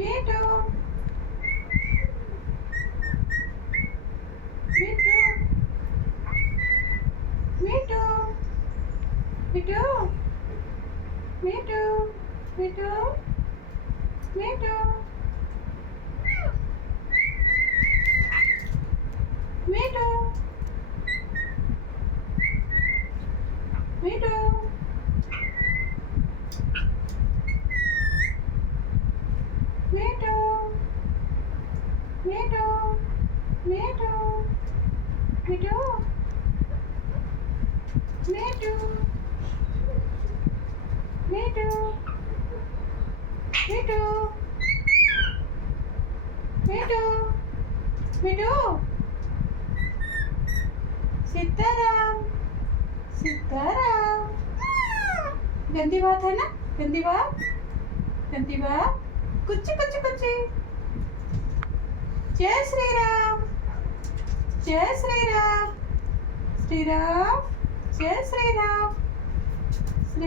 meet మీటు మీటు మీటు మీటు మీటు మీటు మీటు మీటు మీటు మీటు మీటు మీటు మీటు మీటు మీటు మీటు మీటు सीताराम सीताराम गंदी बात है ना गंदी बात कुछ कुछ कुछ जय श्री राम जय श्री राम श्री राम जय श्री राम